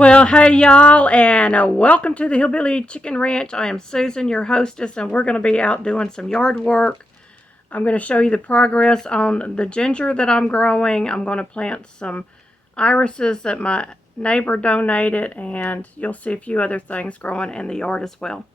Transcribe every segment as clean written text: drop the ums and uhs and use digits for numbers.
Well, hey y'all, and welcome to the Hillbilly Chicken Ranch. I am Susan, your hostess, and we're going to be out doing some yard work. I'm going to show you the progress on the ginger that I'm growing. I'm going to plant some irises that my neighbor donated, and you'll see a few other things growing in the yard as well.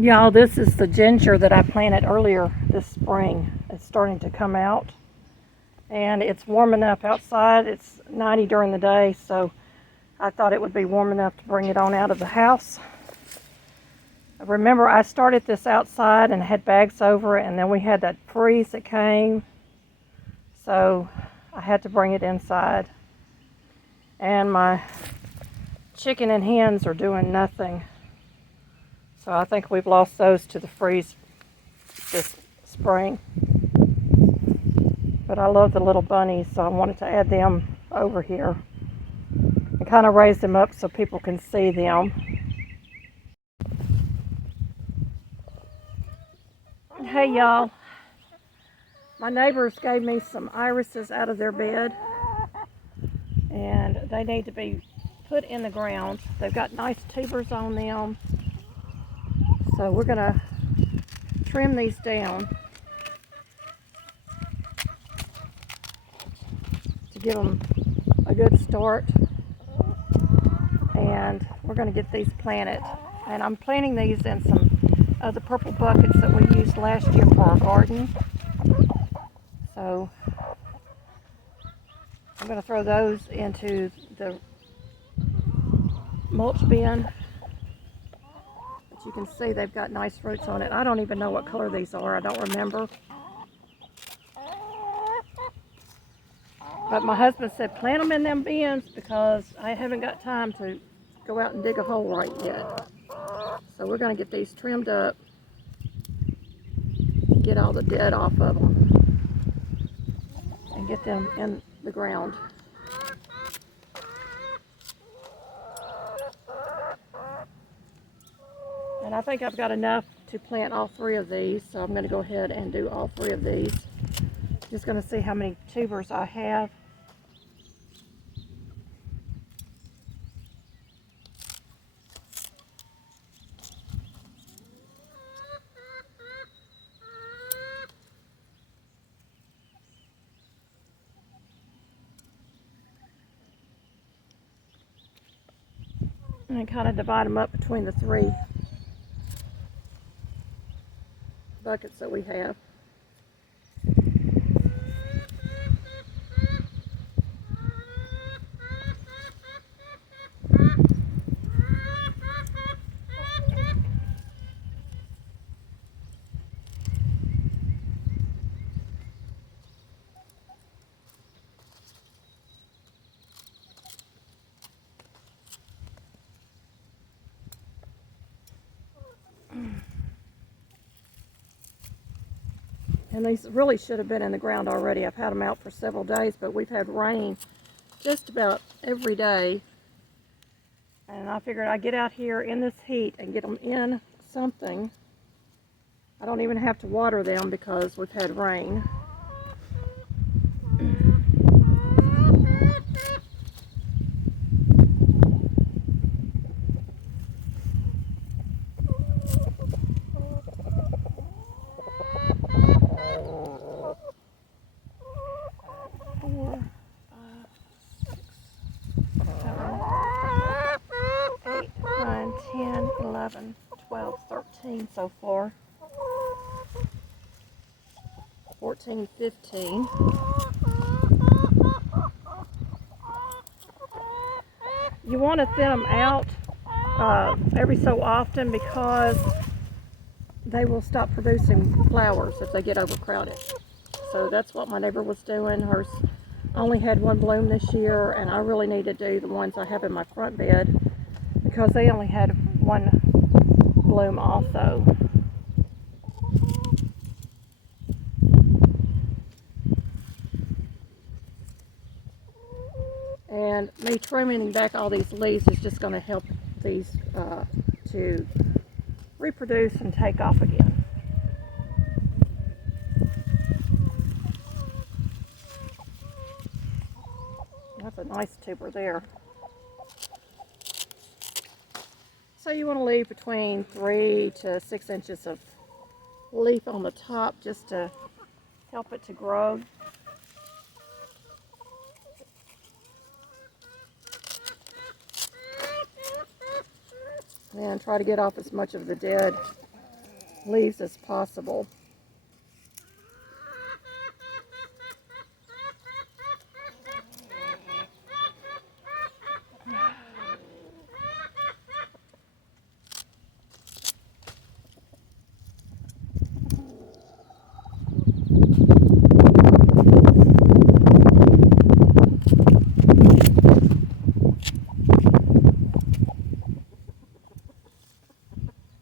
Y'all, this is the ginger that I planted earlier this spring. It's starting to come out, and it's warm enough outside. It's 90 during the day, so I thought it would be warm enough to bring it on out of the house. Remember, I started this outside and had bags over it, and then we had that freeze that came, so I had to bring it inside. And my chicken and hens are doing nothing. So I think we've lost those to the freeze this spring. But I love the little bunnies, so I wanted to add them over here and kind of raise them up so people can see them. Hey y'all, my neighbors gave me some irises out of their bed, and they need to be put in the ground. They've got nice tubers on them. So we're going to trim these down to give them a good start. And we're going to get these planted. And I'm planting these in some of the purple buckets that we used last year for our garden. So I'm going to throw those into the mulch bin. You can see they've got nice roots on it. I don't even know what color these are. I don't remember. But my husband said plant them in them bins because I haven't got time to go out and dig a hole right yet. So we're going to get these trimmed up, get all the dead off of them, and get them in the ground. And I think I've got enough to plant all three of these, so I'm going to go ahead and do all three of these. Just going to see how many tubers I have. And kind of divide them up between the three buckets that we have. And these really should have been in the ground already. I've had them out for several days, but we've had rain just about every day. And I figured I'd get out here in this heat and get them in something. I don't even have to water them because we've had rain. So far. 14, 15. You want to thin them out every so often because they will stop producing flowers if they get overcrowded. So that's what my neighbor was doing. Hers only had one bloom this year, and I really need to do the ones I have in my front bed because they only had one bloom also. And me trimming back all these leaves is just going to help these to reproduce and take off again. That's a nice tuber there. So you want to leave between 3 to 6 inches of leaf on the top just to help it to grow. And try to get off as much of the dead leaves as possible.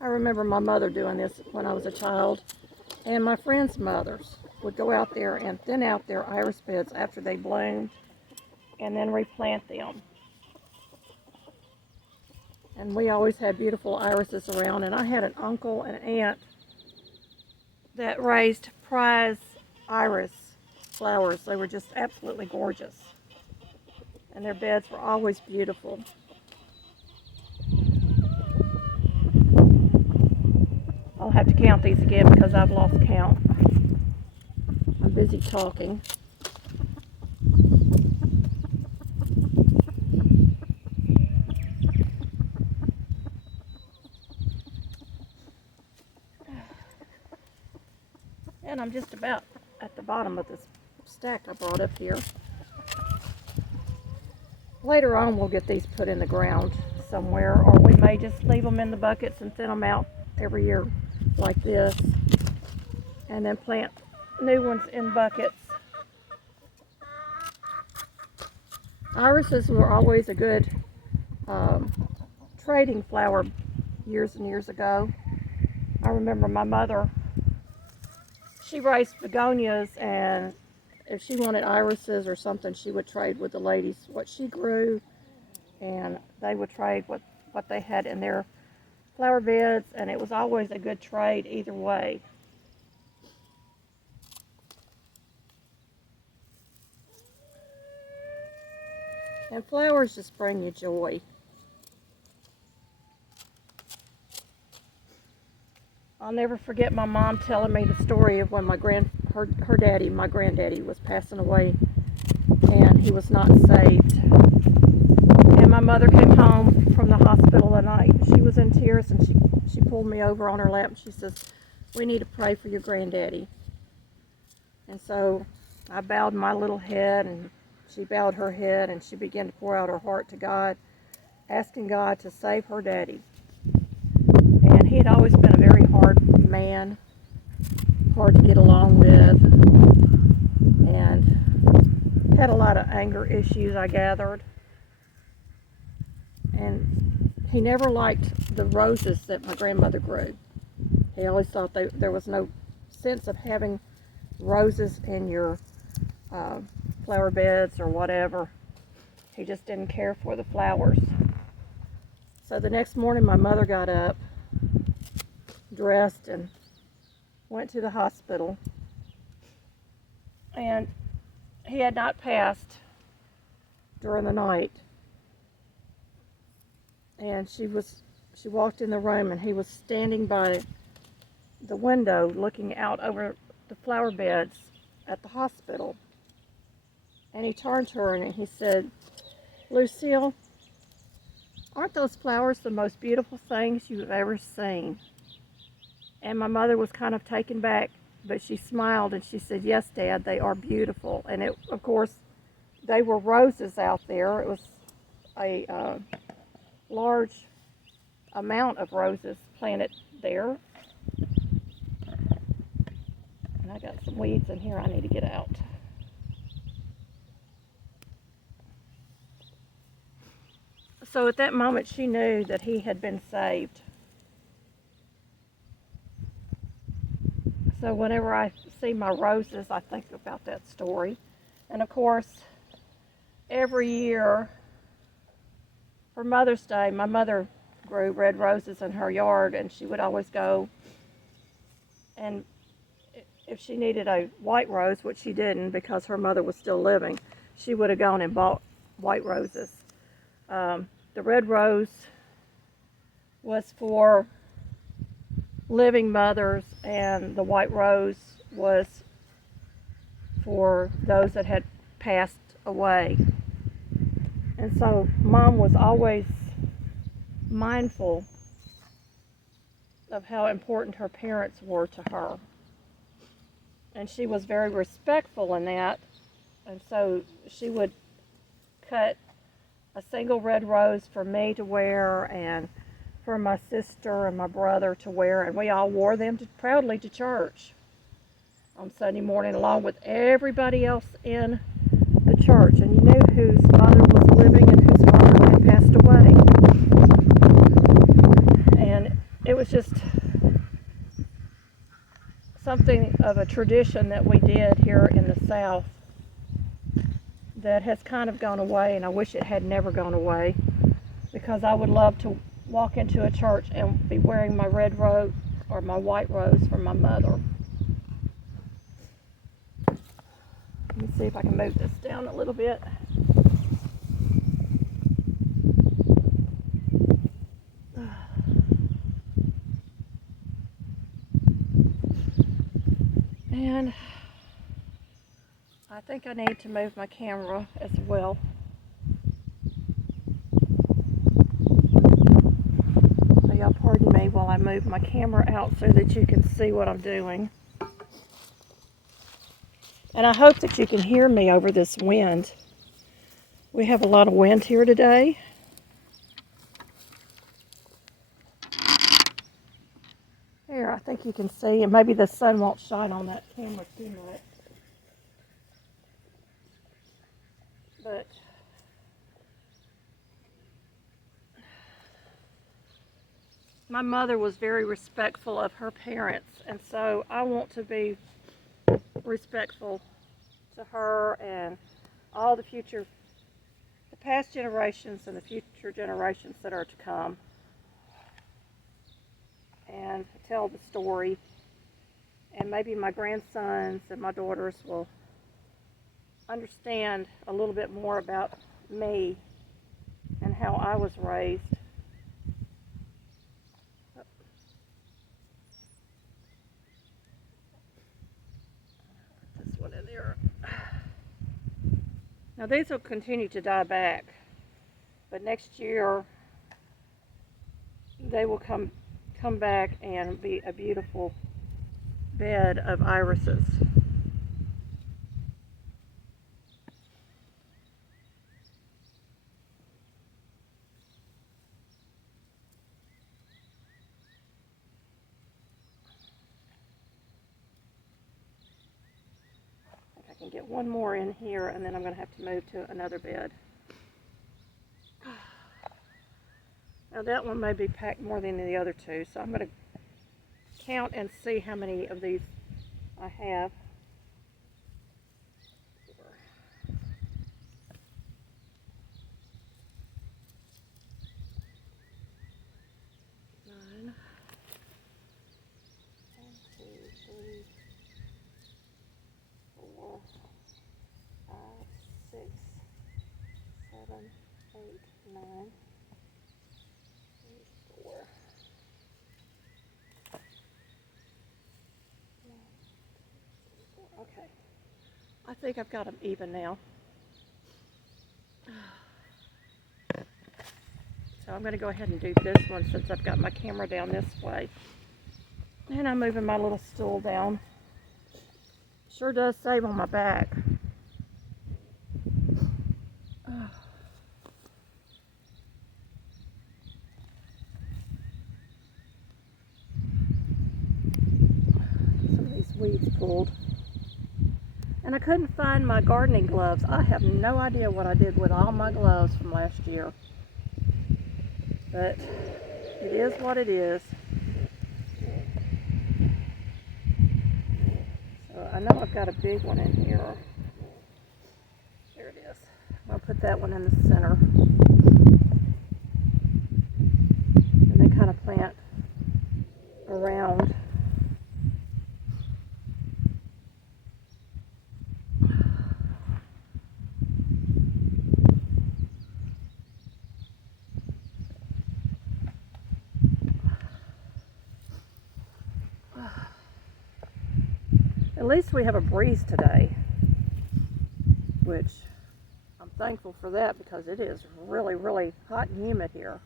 I remember my mother doing this when I was a child, and my friends' mothers would go out there and thin out their iris beds after they bloomed and then replant them. And we always had beautiful irises around, and I had an uncle and aunt that raised prize iris flowers. They were just absolutely gorgeous, and their beds were always beautiful. I'll have to count these again because I've lost count. I'm busy talking. And I'm just about at the bottom of this stack I brought up here. Later on we'll get these put in the ground somewhere, or we may just leave them in the buckets and thin them out every year like this, and then plant new ones in buckets. Irises were always a good trading flower years and years ago. I remember my mother, she raised begonias, and if she wanted irises or something, she would trade with the ladies what she grew, and they would trade what they had in their flower beds, and it was always a good trade either way. And flowers just bring you joy. I'll never forget my mom telling me the story of when her daddy, my granddaddy, was passing away, and he was not saved. And my mother came home from the hospital that night. She was in tears, and she pulled me over on her lap, and she says, "We need to pray for your granddaddy." And so I bowed my little head, and she bowed her head, and she began to pour out her heart to God, asking God to save her daddy. And he had always been a very hard man, hard to get along with, and had a lot of anger issues, I gathered. And he never liked the roses that my grandmother grew. He always thought there was no sense of having roses in your flower beds or whatever. He just didn't care for the flowers. So the next morning my mother got up, dressed, and went to the hospital. And he had not passed during the night. And she walked in the room, and he was standing by the window looking out over the flower beds at the hospital. And he turned to her and he said, "Lucille, aren't those flowers the most beautiful things you've ever seen?" And my mother was kind of taken back, but she smiled and she said, "Yes, Dad, they are beautiful." And of course, they were roses out there. It was a large amount of roses planted there. And I got some weeds in here I need to get out. So at that moment, she knew that he had been saved. So whenever I see my roses, I think about that story. And of course, every year for Mother's Day, my mother grew red roses in her yard, and she would always go, and if she needed a white rose, which she didn't because her mother was still living, she would have gone and bought white roses. The red rose was for living mothers, and the white rose was for those that had passed away. And so Mom was always mindful of how important her parents were to her. And she was very respectful in that. And so she would cut a single red rose for me to wear and for my sister and my brother to wear. And we all wore them proudly to church on Sunday morning, along with everybody else in the church. And you knew whose mother was living and whose father had passed away. And it was just something of a tradition that we did here in the South that has kind of gone away, and I wish it had never gone away, because I would love to walk into a church and be wearing my red rose or my white rose for my mother. Let me see if I can move this down a little bit. And I think I need to move my camera as well. So y'all pardon me while I move my camera out so that you can see what I'm doing. And I hope that you can hear me over this wind. We have a lot of wind here today. Here, I think you can see, and maybe the sun won't shine on that camera too much. But my mother was very respectful of her parents, and so I want to be respectful to her and all the past generations and the future generations that are to come, and tell the story. And maybe my grandsons and my daughters will understand a little bit more about me and how I was raised. Put this one in there. Now these will continue to die back, but next year they will come back and be a beautiful bed of irises. I can get one more in here, and then I'm going to have to move to another bed. Now that one may be packed more than the other two, so I'm going to count and see how many of these I have. 3, 4, 5, 6, 7, 8, 9, 4. Okay, I think I've got them even now. So I'm going to go ahead and do this one since I've got my camera down this way. And I'm moving my little stool down. Sure does save on my back. Some of these weeds pulled. And I couldn't find my gardening gloves. I have no idea what I did with all my gloves from last year. But it is what it is. So I know I've got a big one in here. There it is. I'll put that one in the center. And then kind of plant around. At least we have a breeze today, which I'm thankful for that because it is really, really hot and humid here.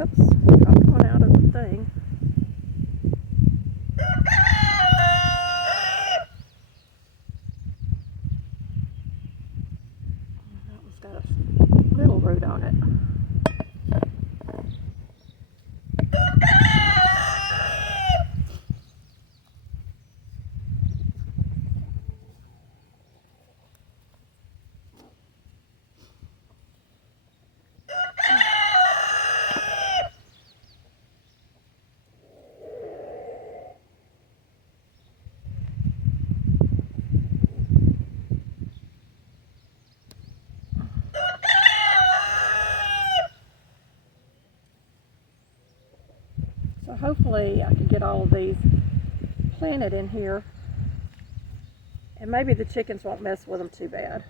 Oops, dropped one out of the thing. That one's got a little root on it. So hopefully I can get all of these planted in here, and maybe the chickens won't mess with them too bad.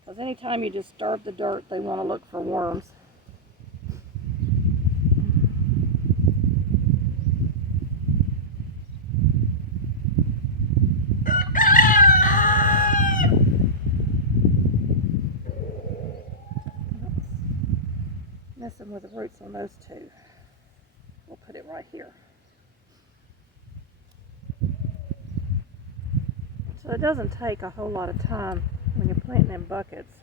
Because anytime you disturb the dirt, they want to look for worms. Messing with the roots on those two. We'll put it right here. So it doesn't take a whole lot of time when you're planting in buckets.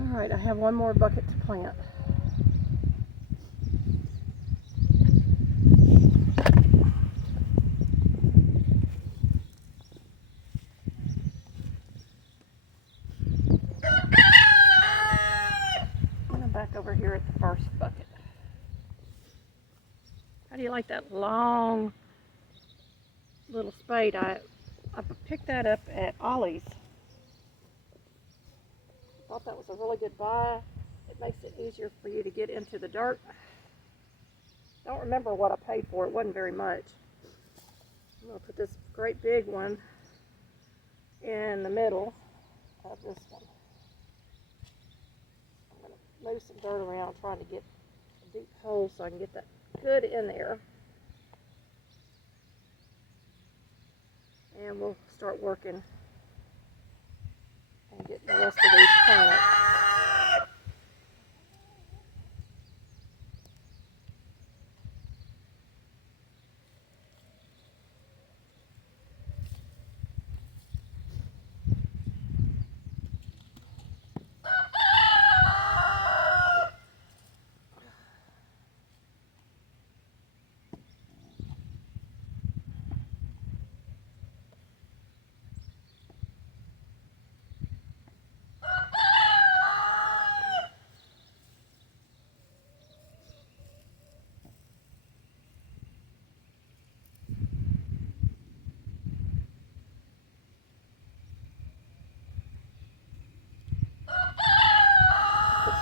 Alright, I have one more bucket to plant. And I'm back over here at the first bucket. How do you like that long little spade? I picked that up at Ollie's. Thought that was a really good buy. It makes it easier for you to get into the dirt. Don't remember what I paid for it. It wasn't very much. I'm going to put this great big one in the middle of this one. I'm going to move some dirt around, trying to get a deep hole so I can get that good in there. And we'll start working and getting the rest of these planted.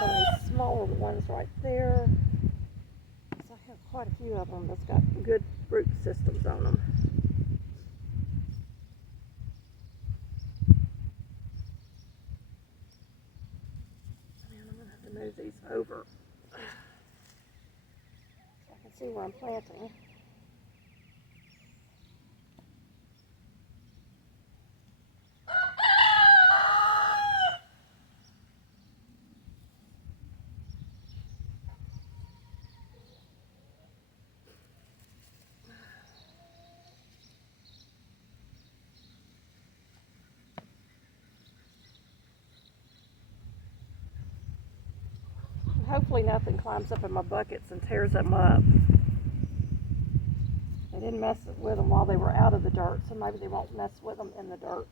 some of these smaller ones right there. So I have quite a few of them that's got good root systems on them. And I'm going to have to move these over so I can see where I'm planting. Hopefully nothing climbs up in my buckets and tears them up. They didn't mess with them while they were out of the dirt, so maybe they won't mess with them in the dirt.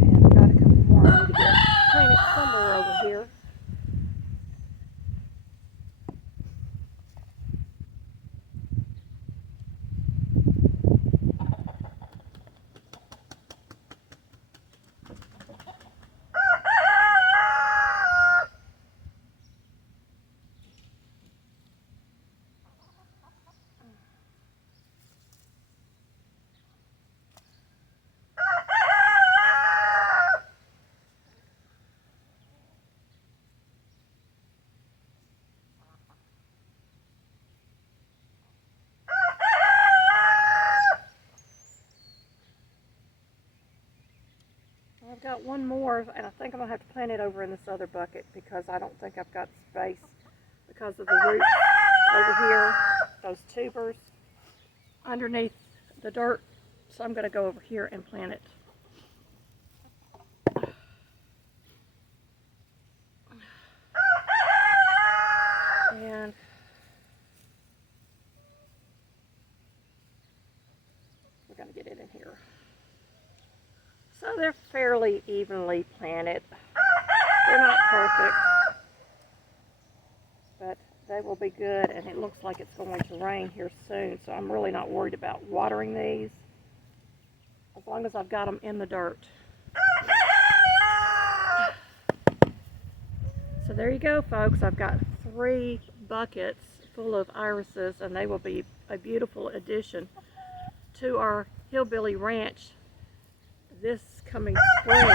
And I've got a couple more I need to get planted somewhere over here. I've got one more, and I think I'm going to have to plant it over in this other bucket because I don't think I've got space because of the roots over here, those tubers underneath the dirt. So I'm going to go over here and plant it. And we're going to get it in here. So they're fairly evenly planted. They're not perfect, but they will be good, and it looks like it's going to rain here soon, so I'm really not worried about watering these as long as I've got them in the dirt. So there you go, folks. I've got 3 buckets full of irises, and they will be a beautiful addition to our Hillbilly Ranch this coming spring.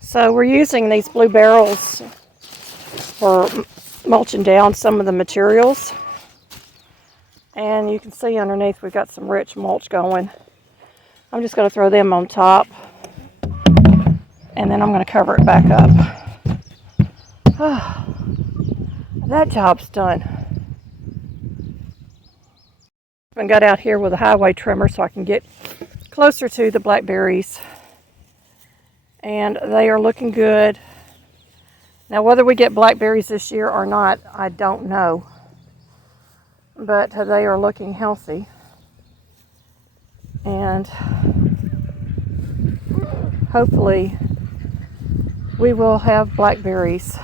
So we're using these blue barrels for mulching down some of the materials. And you can see underneath we've got some rich mulch going. I'm just going to throw them on top, and then I'm going to cover it back up. That job's done. I got out here with a highway trimmer so I can get closer to the blackberries. And they are looking good. Now whether we get blackberries this year or not, I don't know. But they are looking healthy. And hopefully we will have blackberries.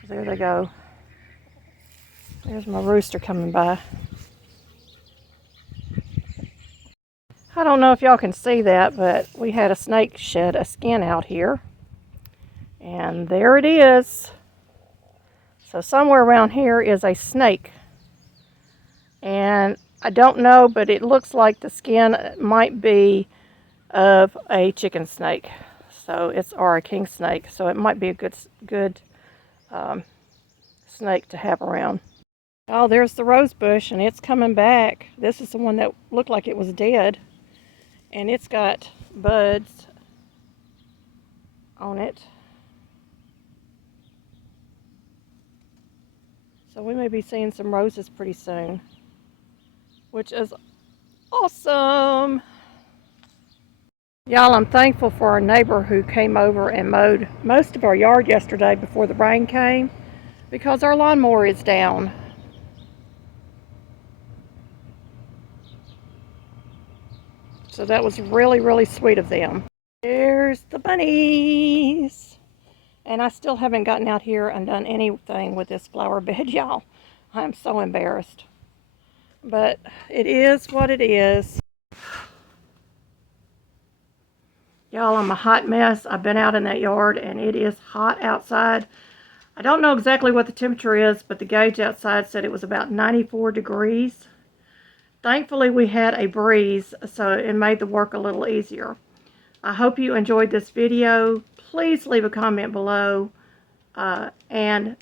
So there they go. There's my rooster coming by. I don't know if y'all can see that, but we had a snake shed a skin out here. And there it is. So somewhere around here is a snake. And I don't know, but it looks like the skin might be of a chicken snake. So it's, or a king snake. So it might be a good snake to have around. Oh, there's the rose bush, and it's coming back. This is the one that looked like it was dead. And it's got buds on it. So we may be seeing some roses pretty soon, which is awesome. Y'all, I'm thankful for our neighbor who came over and mowed most of our yard yesterday before the rain came, because our lawnmower is down. So that was really, really sweet of them. There's the bunnies. And I still haven't gotten out here and done anything with this flower bed, y'all. I'm so embarrassed. But it is what it is. Y'all, I'm a hot mess. I've been out in that yard and it is hot outside. I don't know exactly what the temperature is, but the gauge outside said it was about 94 degrees. Thankfully, we had a breeze, so it made the work a little easier. I hope you enjoyed this video. Please leave a comment below and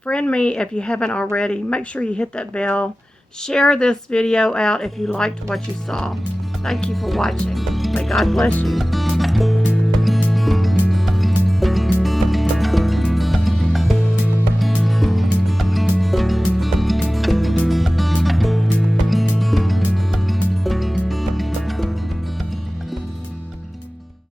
friend me if you haven't already. Make sure you hit that bell. Share this video out if you liked what you saw. Thank you for watching. May God bless you.